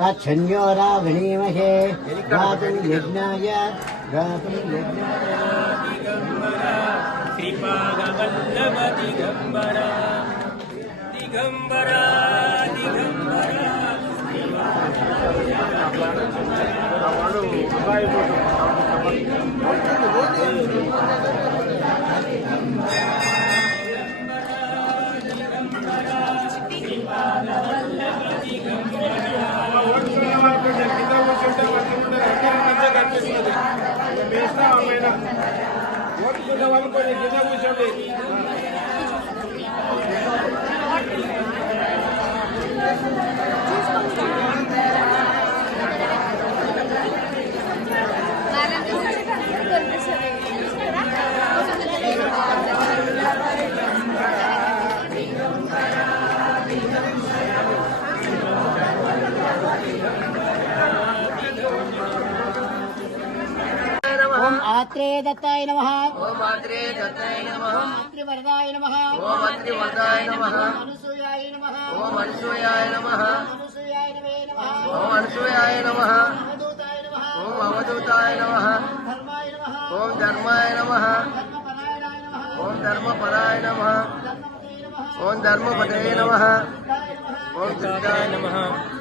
तच्छन्यो रावणीमहे गातुं यज्ञाय कृपावल्लभ दिगंबरा दिगंबरा दिगंबरा आत्रेय दत्ताय नमः। ओम आत्रेय दत्ताय नमः। ओम मंत्रिवरदाय नमः। ओम मंत्रिवरदाय नमः। अनुसूयाय नमः। ओम अनुसूयाय नमः। अनुसूयाय नमः। ओम अनुसूयाय नमः। अवधूताय नमः। ओम अवधूताय नमः। धर्माय नमः। ओम धर्माय नमः। धर्मपरायणाय नमः। ओम धर्मपराय नमः। धर्मपते नमः। ओम धर्मपते नमः। नमः। ओम सिद्धाय नमः।